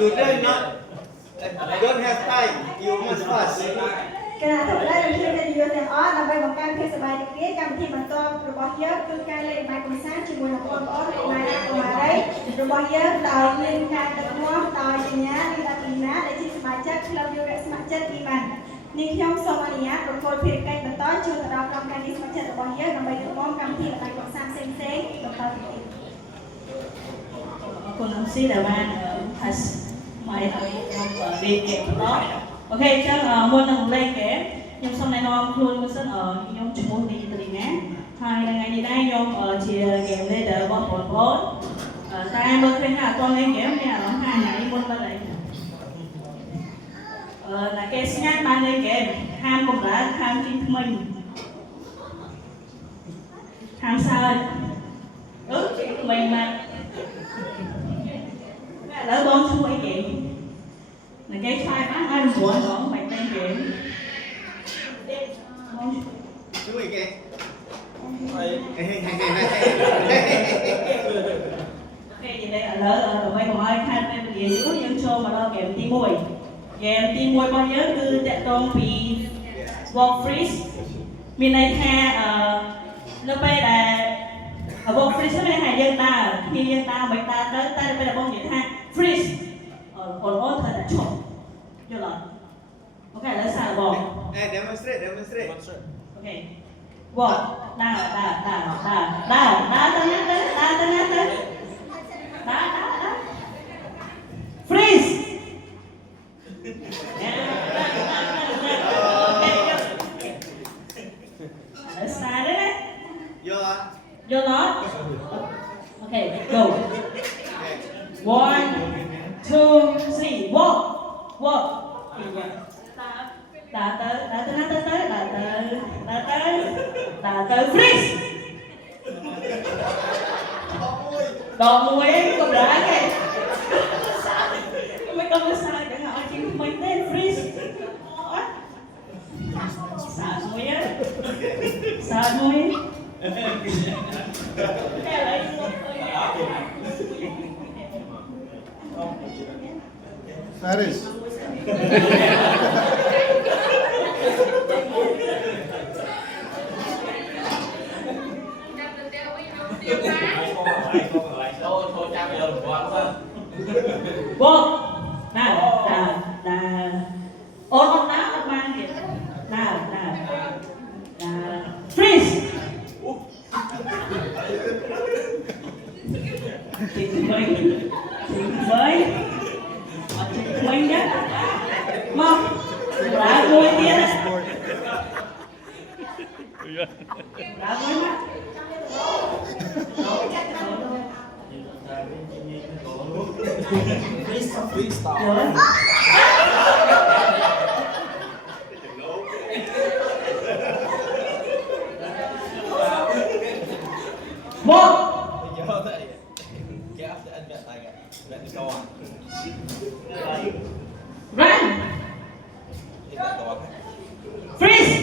Children not don't have time. You must fast. กระดาษได้เลยที่จะยืนแต่อ๋อนำไปของการเพศสบายเรียกการที่มันตัวระบบเยอะคือการเลยมาคุณสร้างจิตวิญญาณของอ๋อนมาได้ก็มาได้ระบบเยอะต่อเงินการตะกั่วต่ออย่างเงี้ยนี่ตะกี้นะได้ที่สมาชิกเราอยู่กับสมาชิกที่มันนี่ขยมสมัยนี้ประกอบเพลงกันต่อช่วยเราทำการที่สมาชิกระบบเยอะนำไปถึงมองการที่อะไรของสร้างเซ็งเซ็งต่อไปคนน้ำซีแต่ว่าทัสไม่เรียนเก็บเนาะโอเคchắc muốn làm lên cái nhưng sau này nó luôn muốn sân ở nhóm chủ môn đi từ nhé hai là ngày đi đây nhóm ở chỉ game lên đỡ bọn bốn ta bơ khen là con lên game này là hai ngày môn ba đấy là cái snap ban lên game ham cũng đã ham chính mình ham sao chị của mình mà đỡ bốn chú ấy game là cái file bán ăn của nó mày tên kiếm Chú ý kìa. Cái gì đây là lỡ rồi quay một ai khai bên gì chứ dân show mà lo kèm tim môi kèm tim môi bao nhiêu cứ chạy con vì walk freeze mình này ha nó bây là ở walk freeze nó hay dân ta khi dân ta mấy ta tới ta bây giờ bông gì ha freeze còn ôn thời đã chọn chưa rồi ok let's start ball Demonstrate. ok ball đá freeze let's start đấy vô nó ok go 1 2 3 walk đá tới freeze đòn mùi ấy không đá kìa mấy con nó sai chẳng hỏi chị mấy tên freeze xả mùi á xả mùi theo lấy Paris. Vô nào ôn đá ôn mang kìa nào freeze chị mới nhá mong đã vui kia đã vui mắt Freestyle. một run freeze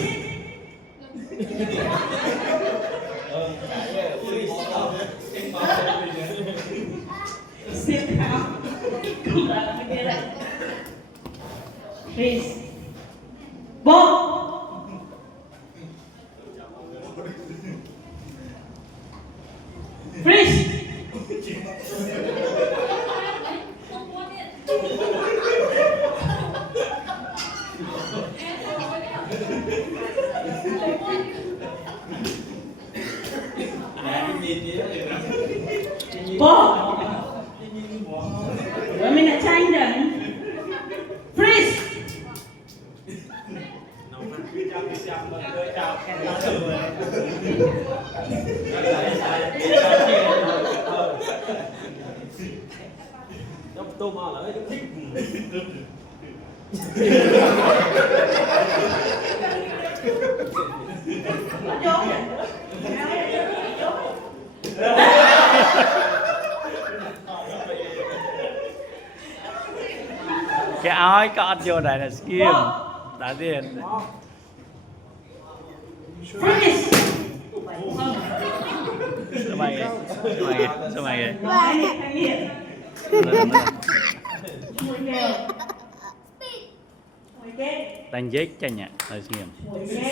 sit down không là cái kia đây freeze bốn freeze bốn rồi mình đã tranh đừng freeze Tôi mà lại thích nó trốn vậy cái áo cọt vô này là skin đã tiền freeze sao mày kìa nói đi Chui kêu. Chui kêu. Đánh giết cho nhỉ, hơi nghiêm. Chui kêu.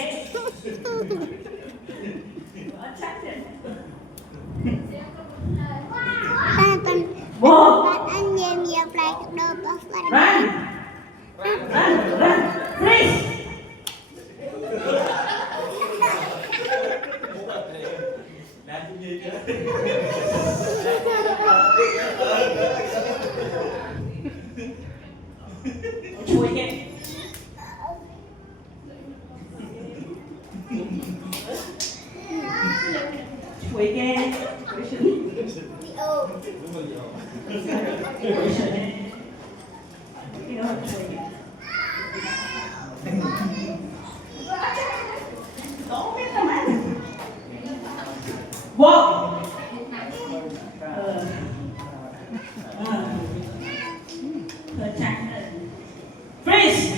Ở chắc rồi. Wow. Anh nhìn nhiều play đồ bắp vậy. Run. Run. Freeze. Chui kêu. Chui kêu. Wow. Freeze.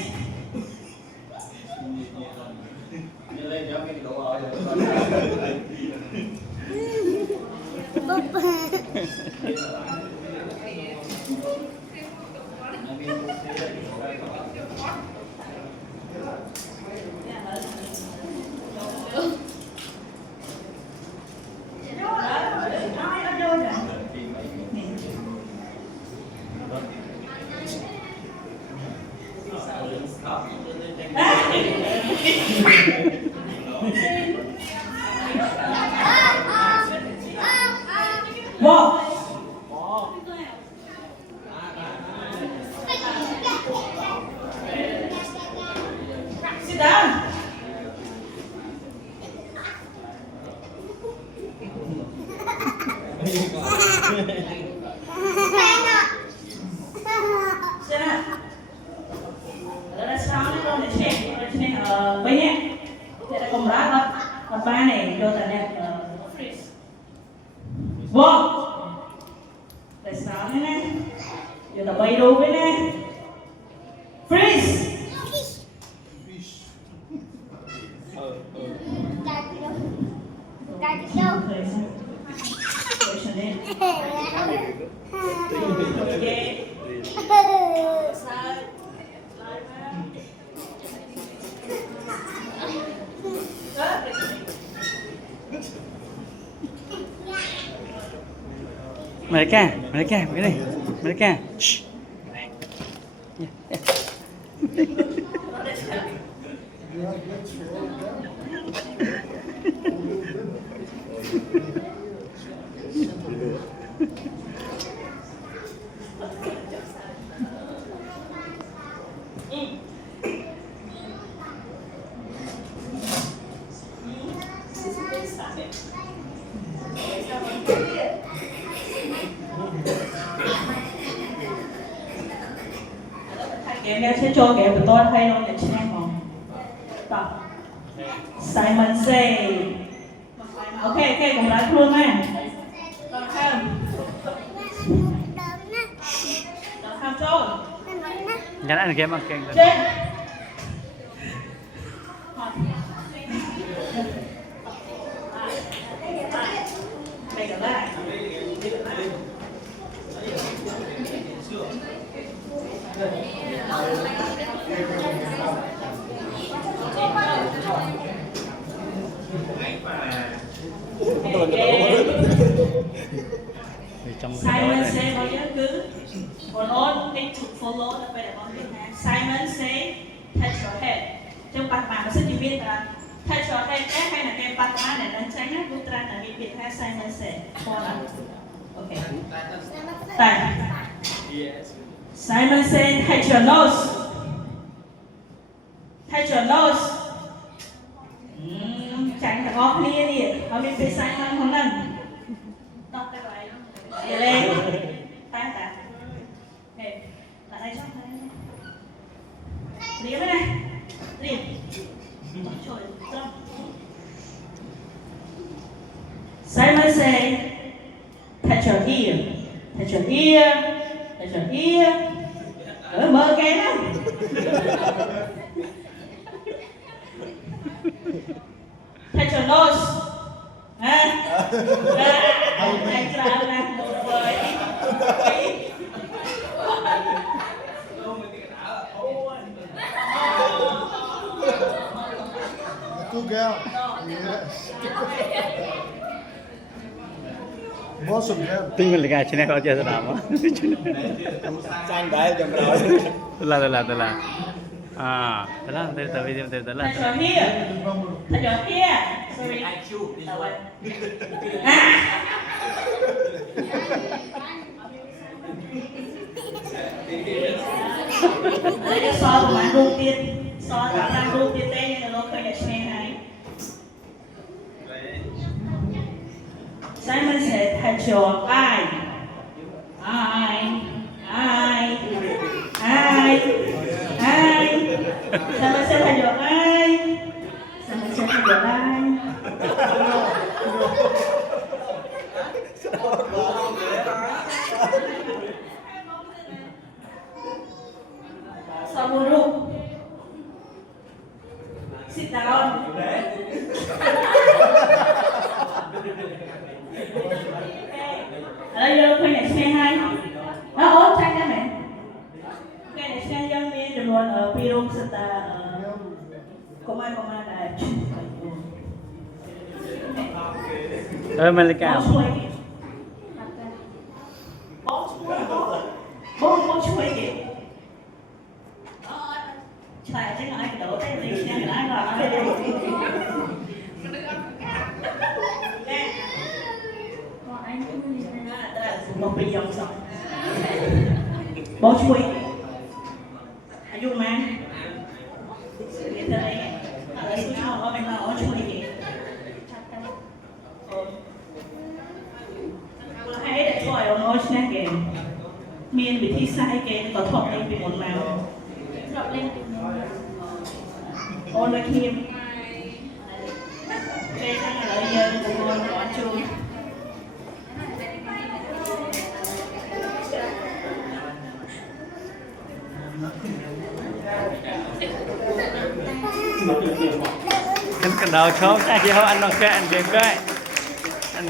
Wow. Sit down. Sit down. Let's start on the chair. Bây nhé. Để ta cùng rác đó. Và ba này vô ta nè. Freeze. Wow. Tại sao thế này? Giờ ta bay đu với nè. Freeze. Mereka, begini. Mereka. Shh. Em sẽ cho kẻ của tôi thay nó để trên em không? Tập Simon say. Ok, cùng lại luôn nè. Đừng ham cho. Jangan ada game makin. Trên. Đây là lại. Simon say bao giờ cứ follow need to follow the way of the hand. Simon say touch your head. Trong bạc mà nó sẽ chỉ biết là touch your head hay là cái bạc mà để đánh tránh á, lúc ra là bị biệt hay Simon say. Okay. Tay. Simon say touch your nose. Touch your nose. Tránh cả ngó lia đi. Họ biết bị Simon không lần. Tóc cái vậy. Đi lên. Tay ta. Ok. Lại đây cho tay. Đi bên này. Đi. Trời ơi. Simon say touch your ear. Touch your ear. Touch your ear. Mở cái đó. Touch your nose. Ha? Anh ra một vời. also have. ទិញមិនលកាឆ្នេះអត់ចេះស្ដាប់ហ៎ ចាញ់ដែរចុងក្រោយ តឡាអាតឡាទៅវិញទៅឡា Touch your here. Touch your here. Sorry. IQ this Tao one quên. Đây là so của bạn đầu tiên. So là bạn đầu tiên đây nhưng mà nó khơi là xe này. Simon said, touch your eye. Eye. Simon said, touch your eye. Simon said, touch your eye. Samuru. Sit down. Ở đây vô khơi này xe hai. Nó ốp tranh đó mẹ. Khơi này xe dân miên được luôn ở Pirum Sata. Công an là មិនលកា bố chui kìa. Bố chui kìa. Trời chứ ai cái đổ tay đi xe lại rồi. Nè. Một bị dòng sọ. Bố chui kìa. Ở dung mà. Người ta đây. Ở đây xuống ở bên đó chui kìa. Hãy để cho ở ngôi xe kìa. Miền bị thi sai kìa có thọc lên bị một màu. Thọc lên bị một màu. Ôn là kim. Đây đang ở đây của ngôi có chung. Cái đầu chó ai kia họ ăn nó cái ăn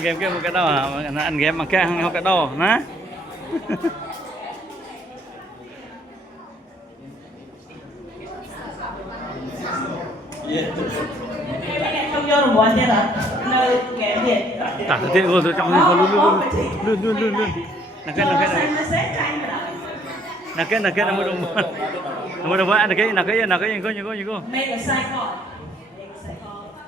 game cái một cái đầu hả ăn game mà cái không cái đầu ná Không vô đồng bọn thế hả? Nơi kẹm thiệt. tả thiên cô tôi trong con luôn là cái Nó xếp tranh rồi. là cái nó mới đồng bọn ăn cái có như cô Make a cycle.